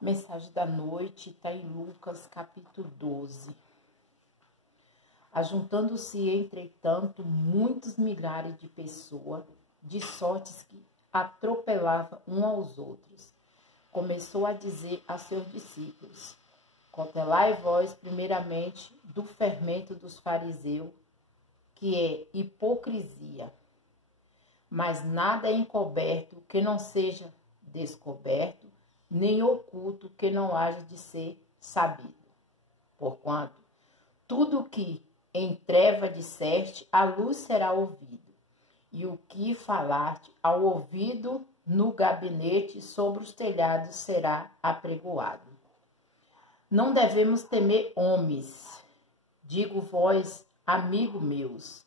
Mensagem da noite está em Lucas, capítulo 12. Ajuntando-se, entretanto, muitos milhares de pessoas, de sortes que atropelavam uns aos outros. Começou a dizer a seus discípulos: cautelai vós, primeiramente, do fermento dos fariseus, que é hipocrisia. Mas nada é encoberto que não seja descoberto, nem oculto que não haja de ser sabido. Porquanto, tudo o que em treva disseste, à luz será ouvido, e o que falaste ao ouvido no gabinete sobre os telhados será apregoado. Não devemos temer homens, digo vós, amigos meus,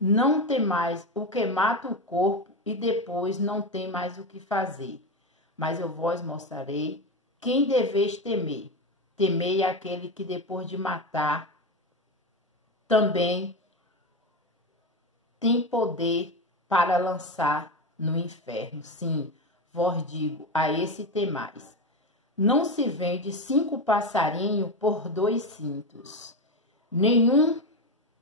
não temais o que mata o corpo e depois não tem mais o que fazer. Mas eu vos mostrarei quem deveis temer. Temei aquele que depois de matar também tem poder para lançar no inferno. Sim, vos digo, a esse temais. Não se vende 5 passarinhos por 2 cintos. Nenhum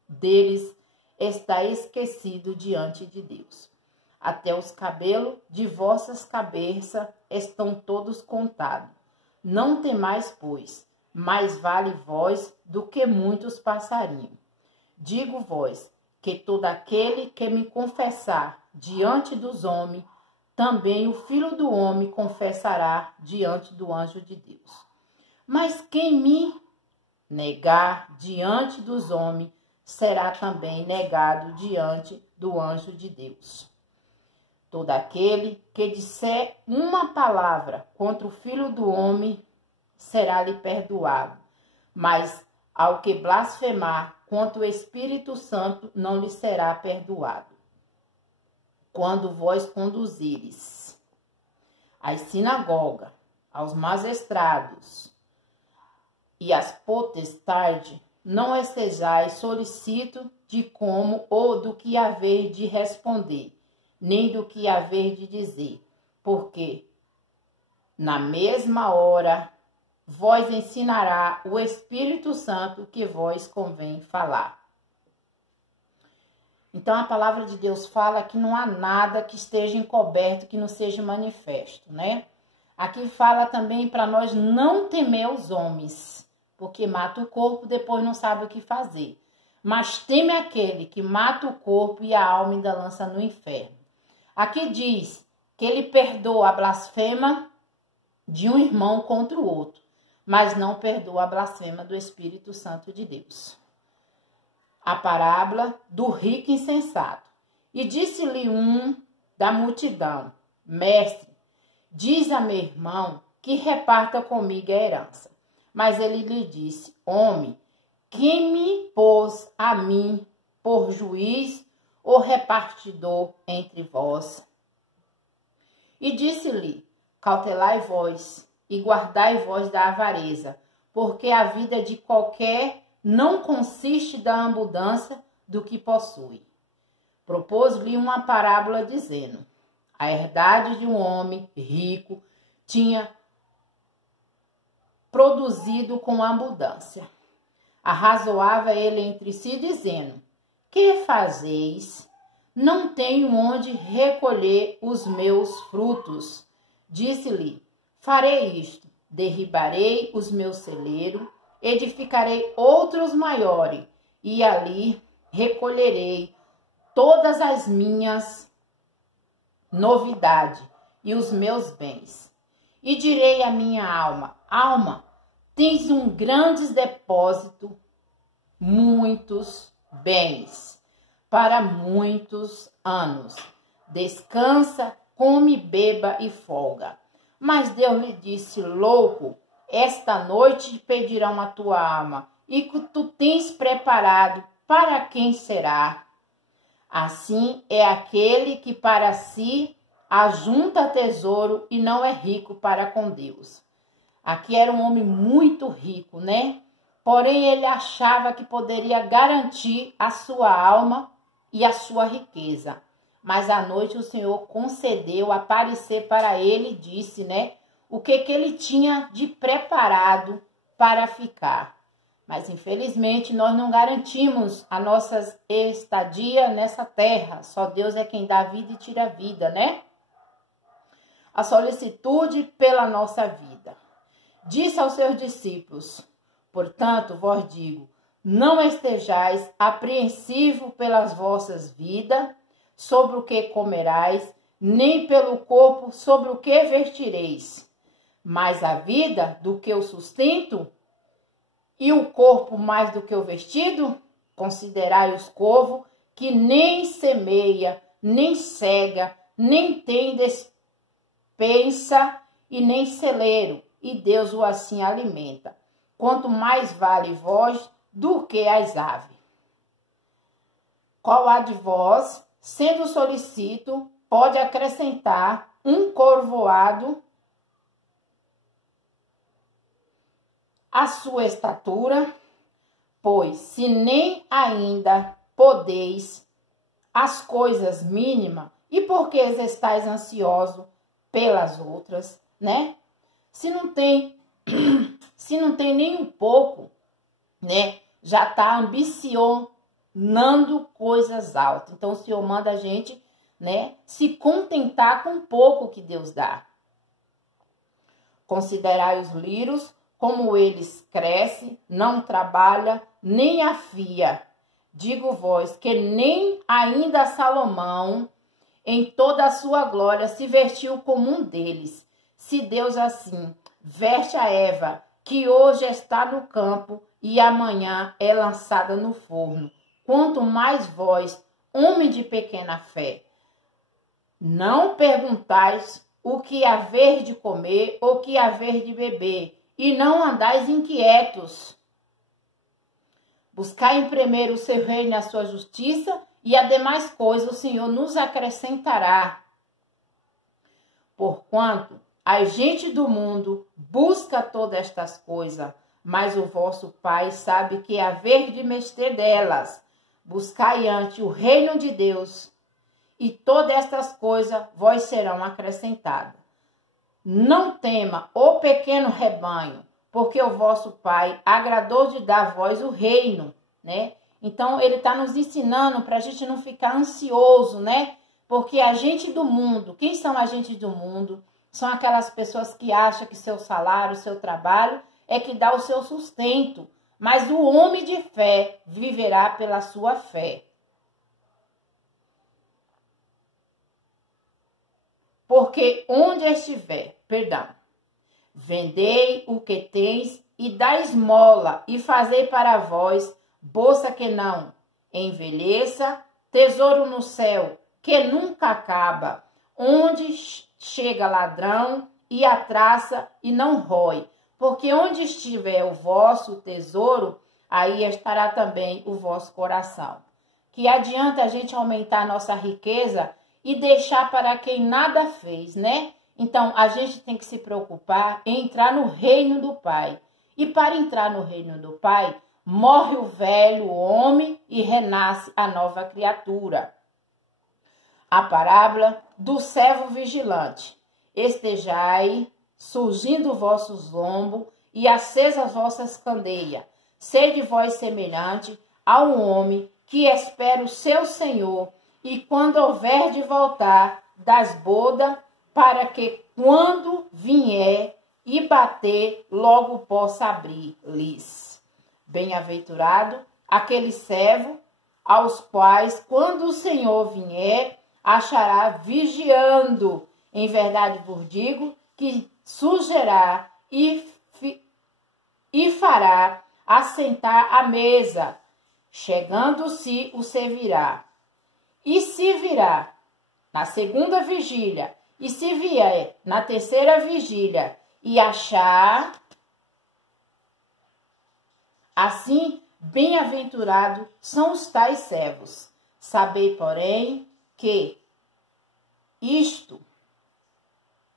deles está esquecido diante de Deus. Até os cabelos de vossas cabeças estão todos contados. Não temais, pois, mais vale vós do que muitos passarinhos. Digo vós, que todo aquele que me confessar diante dos homens, também o Filho do Homem confessará diante do anjo de Deus. Mas quem me negar diante dos homens, será também negado diante do anjo de Deus. Todo aquele que disser uma palavra contra o Filho do Homem, será-lhe perdoado. Mas ao que blasfemar contra o Espírito Santo, não lhe será perdoado. Quando vós conduzires às sinagogas, aos magistrados e às potestades, não estejais solicito de como ou do que haver de responder, nem do que haver de dizer, porque na mesma hora vós ensinará o Espírito Santo que vós convém falar. Então a palavra de Deus fala que não há nada que esteja encoberto, que não seja manifesto, né? Aqui fala também para nós não temer os homens, porque mata o corpo, depois não sabe o que fazer. Mas teme aquele que mata o corpo e a alma ainda lança no inferno. Aqui diz que ele perdoa a blasfema de um irmão contra o outro, mas não perdoa a blasfema do Espírito Santo de Deus. A parábola do rico insensato. E disse-lhe um da multidão: Mestre, diz a meu irmão que reparta comigo a herança. Mas ele lhe disse: Homem, quem me pôs a mim por juiz ou repartidor entre vós? E disse-lhe: Cautelai vós e guardai vós da avareza, porque a vida de qualquer não consiste da abundância do que possui. Propôs-lhe uma parábola dizendo: a herdade de um homem rico tinha produzido com abundância. Arrazoava ele entre si, dizendo: que fazeis? Não tenho onde recolher os meus frutos. Disse-lhe: farei isto, derribarei os meus celeiros, edificarei outros maiores, e ali recolherei todas as minhas novidades e os meus bens. E direi à minha alma: alma, tens um grande depósito, muitos bens, para muitos anos. Descansa, come, beba e folga. Mas Deus lhe disse: louco, esta noite pedirão a tua alma, e que tu tens preparado, para quem será? Assim é aquele que para si ajunta tesouro e não é rico para com Deus. Aqui era um homem muito rico, né? Porém, ele achava que poderia garantir a sua alma e a sua riqueza. Mas à noite o Senhor concedeu aparecer para ele e disse, né? o que ele tinha de preparado para ficar. Mas, infelizmente, nós não garantimos a nossa estadia nessa terra. Só Deus é quem dá vida e tira a vida, né? A solicitude pela nossa vida. Disse aos seus discípulos, portanto, vos digo, não estejais apreensivo pelas vossas vidas, sobre o que comerais, nem pelo corpo, sobre o que vestireis. Mais a vida do que o sustento, e o corpo mais do que o vestido? Considerai os corvos, que nem semeia, nem cega, nem tem despensa e nem celeiro, e Deus o assim alimenta. Quanto mais vale vós do que as aves. Qual há de vós, sendo solicito, pode acrescentar um corvoado a sua estatura? Pois se nem ainda podeis as coisas mínimas, e por que estáis ansiosos pelas outras, né? Se não tem nem um pouco, né? Já está ambicionando coisas altas. Então o Senhor manda a gente, né, se contentar com pouco que Deus dá. Considerai os lírios, como eles crescem, não trabalha, nem afia. Digo-vos que nem ainda Salomão, em toda a sua glória, se vestiu como um deles. Se Deus assim veste a Eva, que hoje está no campo e amanhã é lançada no forno, quanto mais vós, homem de pequena fé. Não perguntais o que haver de comer ou o que haver de beber, e não andais inquietos. Buscai em primeiro o seu reino e a sua justiça, e as demais coisas o Senhor nos acrescentará. Porquanto a gente do mundo busca todas estas coisas, mas o vosso Pai sabe que haver de menester delas. Buscai antes o reino de Deus, e todas estas coisas vós serão acrescentadas. Não tema, ó pequeno rebanho, porque o vosso Pai agradou de dar a vós o reino, né? Então, ele está nos ensinando para a gente não ficar ansioso, né? Porque a gente do mundo, quem são a gente do mundo? São aquelas pessoas que acham que seu salário, seu trabalho é que dá o seu sustento. Mas o homem de fé viverá pela sua fé. Porque onde estiver, vendei o que tens e dá esmola, e fazei para vós bolsa que não envelheça, tesouro no céu que nunca acaba, onde chega ladrão e a traça e não rói. Porque onde estiver o vosso tesouro, aí estará também o vosso coração. Que adianta a gente aumentar a nossa riqueza e deixar para quem nada fez, né? Então, a gente tem que se preocupar em entrar no reino do Pai. E para entrar no reino do Pai, morre o velho homem e renasce a nova criatura. A parábola do servo vigilante. Estejai surgindo vossos lombos e acesas vossas candeias. Sede vós semelhante ao homem que espera o seu senhor, e quando houver de voltar das bodas, para que quando vier e bater, logo possa abrir-lhes. Bem-aventurado aquele servo aos quais, quando o Senhor vier, achará vigiando. Em verdade vos digo que sugerá e fará assentar à mesa, chegando-se o servirá. E se virá na segunda vigília, e se vier na terceira vigília, e achar, assim, bem-aventurado são os tais servos. Sabei, porém, que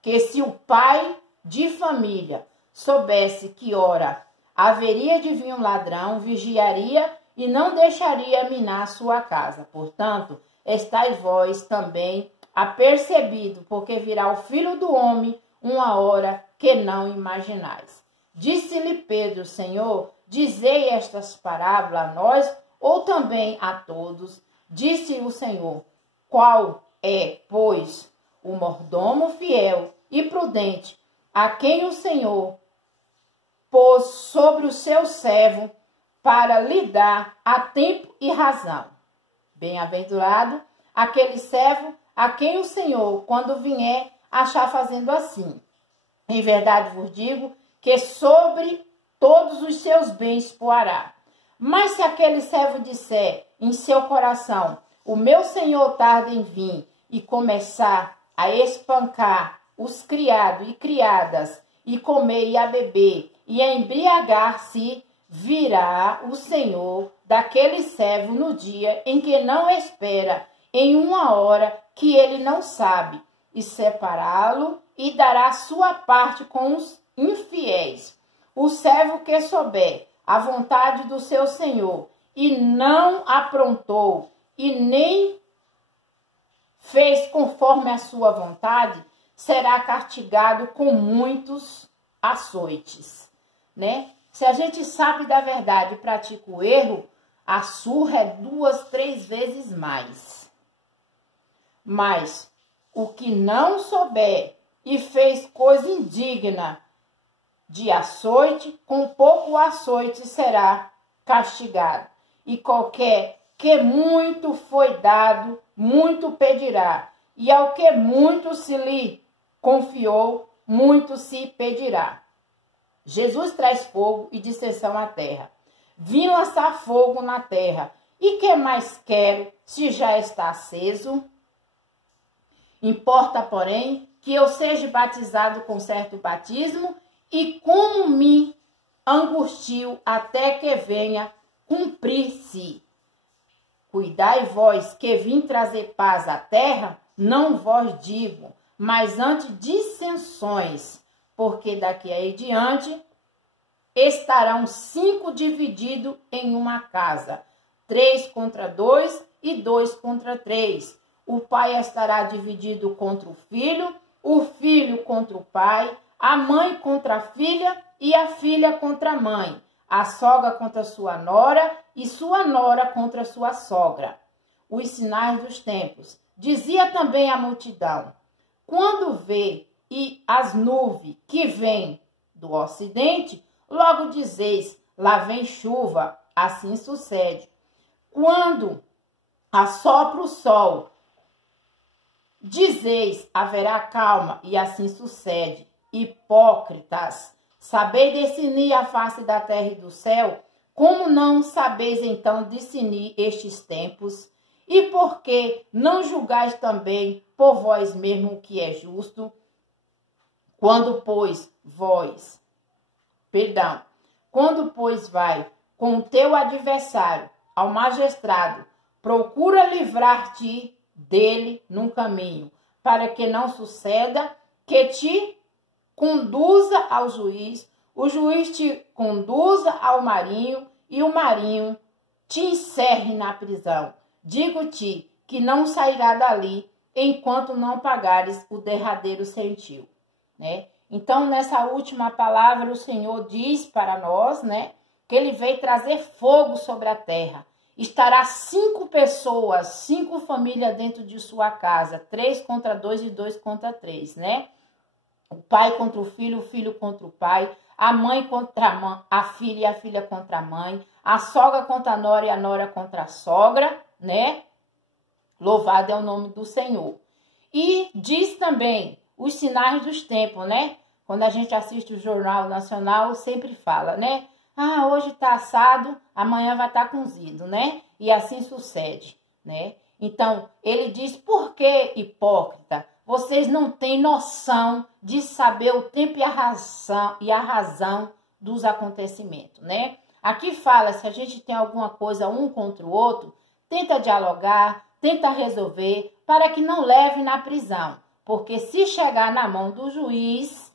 se o pai de família soubesse que ora haveria de vir um ladrão, vigiaria e não deixaria minar sua casa. Portanto, estáis vós também apercebido, porque virá o Filho do Homem uma hora que não imaginais. Disse-lhe Pedro: Senhor, dizei estas parábolas a nós ou também a todos? Disse o Senhor: qual é, pois, o mordomo fiel e prudente, a quem o Senhor pôs sobre o seu servo para lhe dar a tempo e razão? Bem-aventurado aquele servo a quem o Senhor, quando vier, achar fazendo assim. Em verdade vos digo que sobre todos os seus bens poará. Mas se aquele servo disser em seu coração: o meu senhor tarda em vir, e começar a espancar os criados e criadas, e comer e a beber, e a embriagar-se, virá o Senhor daquele servo no dia em que não espera, em uma hora que ele não sabe, e separá-lo e dará sua parte com os infiéis. O servo que souber a vontade do seu senhor e não aprontou e nem fez conforme a sua vontade, será castigado com muitos açoites, né? Se a gente sabe da verdade e pratica o erro, a surra é 2, 3 vezes mais. Mas o que não souber e fez coisa indigna de açoite, com pouco açoite será castigado. E qualquer que muito foi dado, muito pedirá. E ao que muito se lhe confiou, muito se pedirá. Jesus traz fogo e dissensão à terra. Vim lançar fogo na terra. E que mais quero, se já está aceso? Importa, porém, que eu seja batizado com certo batismo, e como me angustio até que venha cumprir-se. Cuidai vós que vim trazer paz à terra, não vos digo, mas antes dissensões, porque daqui aí diante estarão 5 divididos em uma casa, 3 contra 2 e 2 contra 3. O pai estará dividido contra o filho contra o pai, a mãe contra a filha e a filha contra a mãe, a sogra contra sua nora e sua nora contra sua sogra. Os sinais dos tempos. Dizia também a multidão: quando vê e as nuvens que vêm do ocidente, logo dizeis: lá vem chuva, assim sucede. Quando assopra o sol, dizeis: haverá calma, e assim sucede. Hipócritas, sabeis discernir a face da terra e do céu? Como não sabeis então discernir estes tempos? E por que não julgais também por vós mesmo o que é justo? Quando, pois, vai com o teu adversário ao magistrado, procura livrar-te dele num caminho, para que não suceda que te conduza ao juiz, o juiz te conduza ao marinho e o marinho te encerre na prisão. Digo-te que não sairá dali enquanto não pagares o derradeiro centil, né? Então, nessa última palavra, o Senhor diz para nós, né, que ele veio trazer fogo sobre a terra. Estará 5 pessoas, 5 famílias dentro de sua casa, 3 contra 2 e 2 contra 3, né? O pai contra o filho contra o pai, a mãe contra a filha e a filha contra a mãe, a sogra contra a nora e a nora contra a sogra, né? Louvado é o nome do Senhor. E diz também os sinais dos tempos, né? Quando a gente assiste o Jornal Nacional, sempre fala, né? Ah, hoje tá assado, amanhã vai estar cozido, né? E assim sucede, né? Então, ele diz: por que, hipócrita? Vocês não têm noção de saber o tempo e a razão dos acontecimentos, né? Aqui fala, se a gente tem alguma coisa um contra o outro, tenta dialogar, tenta resolver, para que não leve na prisão. Porque se chegar na mão do juiz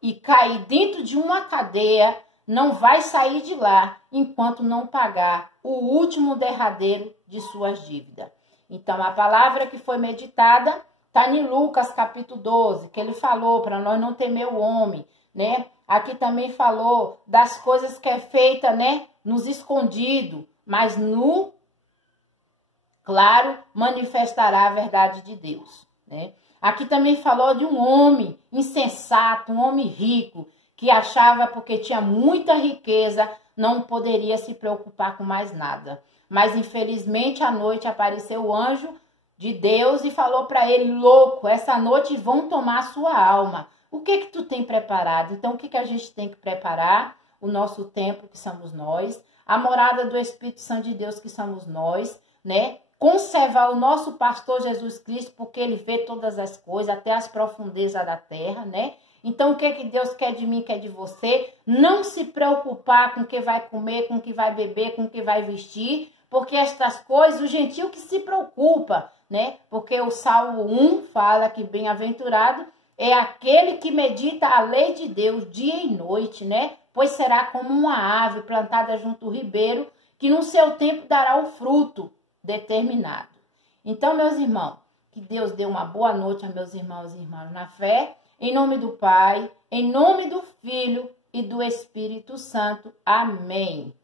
e cair dentro de uma cadeia, não vai sair de lá enquanto não pagar o último derradeiro de suas dívidas. Então, a palavra que foi meditada Está em Lucas capítulo 12, que ele falou para nós não temer o homem, né? Aqui também falou das coisas que é feita, né? Nos escondidos, mas no claro manifestará a verdade de Deus, né? Aqui também falou de um homem insensato, um homem rico, que achava porque tinha muita riqueza, não poderia se preocupar com mais nada. Mas infelizmente à noite apareceu o anjo de Deus e falou para ele: louco, essa noite vão tomar a sua alma. O que tu tem preparado? Então o que a gente tem que preparar? O nosso templo, que somos nós, a morada do Espírito Santo de Deus, que somos nós, né? Conservar o nosso pastor Jesus Cristo, porque ele vê todas as coisas, até as profundezas da terra, né? Então, o que Deus quer de mim, quer de você? Não se preocupar com o que vai comer, com o que vai beber, com o que vai vestir, porque estas coisas, o gentio que se preocupa, né? Porque o Salmo 1 fala que bem-aventurado é aquele que medita a lei de Deus dia e noite, né? Pois será como uma ave plantada junto ao ribeiro, que no seu tempo dará o fruto determinado. Então, meus irmãos, que Deus dê uma boa noite a meus irmãos e irmãs na fé, em nome do Pai, em nome do Filho e do Espírito Santo. Amém.